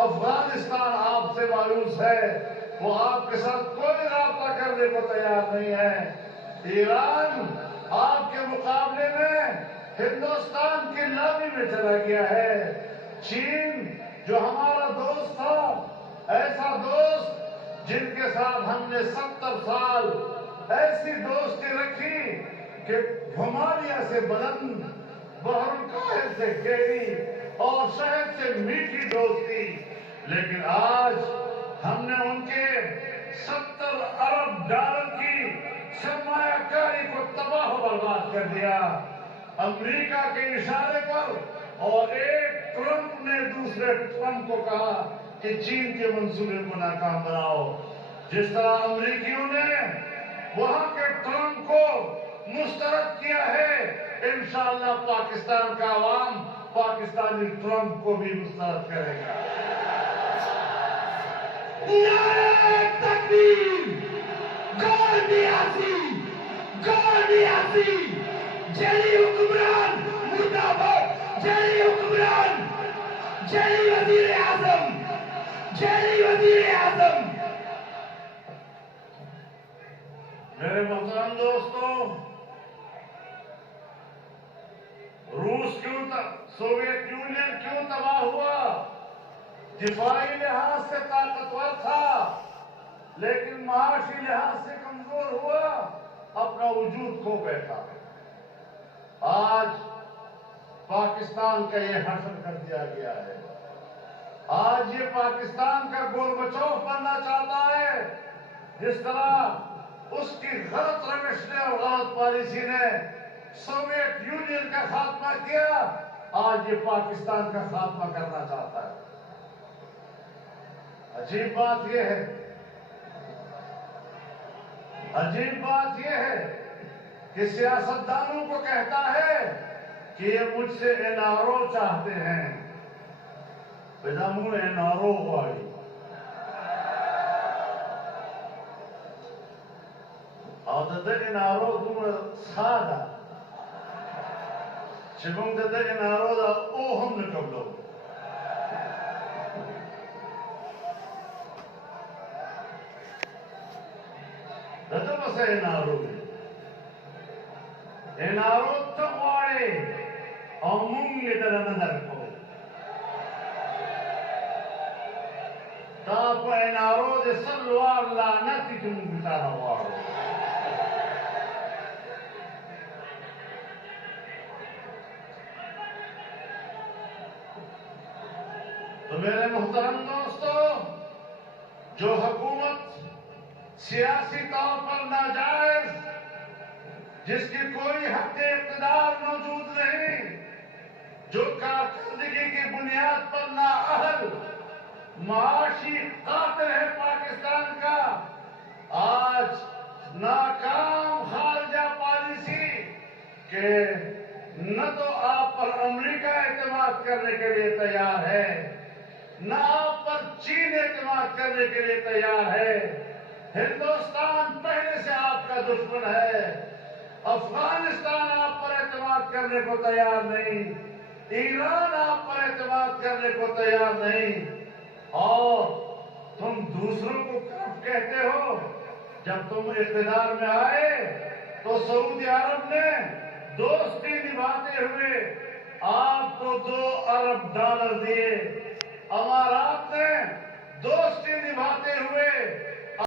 افغانستان آپ سے مایوس ہے، وہ آپ کے ساتھ کوئی رابطہ کرنے کو تیار نہیں ہے۔ ایران آپ کے مقابلے میں ہندوستان کی لابی میں چلا گیا ہے۔ چین جو ہمارا دوست تھا، ایسا دوست جن کے ساتھ ہم نے 70 سال ایسی دوستی رکھی کہ ہمالیہ سے بلند، بحر الکاہل سے گہری اور شہد سے میٹھی دوستی، لیکن آج ہم نے ان کے 70 ارب ڈالر کی سرمایہ کاری کو تباہ و برباد کر دیا امریکہ کے اشارے پر، اور ایک ٹرمپ نے دوسرے ٹرمپ کو کہا کہ چین کے منصوبے کو ناکام بناؤ۔ جس طرح امریکیوں نے وہاں کے ٹرمپ کو مسترد کیا ہے، انشاءاللہ پاکستان کا عوام پاکستانی ٹرمپ کو بھی مسترد کرے گا۔ نعرہ تکبیر! گول نیازی! گول نیازی! جیلی حکمران مرد آباد! جیلی حکمران! جیلی وزیر اعظم! جیلی وزیر اعظم! میرے محترم دوستو، روس کیوں سوویت یونین کیوں تباہ ہوا؟ دفاعی لحاظ سے طاقتور تھا لیکن معاشی لحاظ سے کمزور ہوا، اپنا وجود کھو بیٹھا۔ آج پاکستان کا یہ حشر کر دیا گیا ہے۔ آج یہ پاکستان کا گوربچوف بننا چاہتا ہے۔ جس طرح اس کی غلط روش نے اور غلط پالیسی نے سوویت یونین کا خاتمہ کیا، آج یہ پاکستان کا خاتمہ کرنا چاہتا ہے۔ عجیب بات یہ ہے کہ سیاستدانوں کو کہتا ہے کہ یہ مجھ سے این آر او چاہتے ہیں، بدامون این آر او والی عادت این آر او دومره ساده چې موږ د دغه این آر او دا او هم نه قبلو۔ دته بس این آر او ته غواړې او موږ یې درنه درکوو۔ تا په این آر او د سل وار لعنت دي چې موږ تا نه غواړو۔ تو میرے محترم دوستو، جو حکومت سیاسی طور پر ناجائز، جس کی کوئی حد اقتدار موجود نہیں، جو کارکردگی کی بنیاد پر نااہل معاشی قاتل ہے پاکستان کا، آج ناکام خارجہ پالیسی کہ نہ تو آپ پر امریکہ اعتماد کرنے کے لیے تیار ہے، نہ آپ پر چین اعتماد کرنے کے لیے تیار ہے۔ ہندوستان پہلے سے آپ کا دشمن ہے، افغانستان آپ پر اعتماد کرنے کو تیار نہیں، ایران آپ پر اعتماد کرنے کو تیار نہیں، اور تم دوسروں کو کف کہتے ہو۔ جب تم اقتدار میں آئے تو سعودی عرب نے دوستی نبھاتے ہوئے آپ کو 2 ارب ڈالر دیے، امارات نے دوستی نبھاتے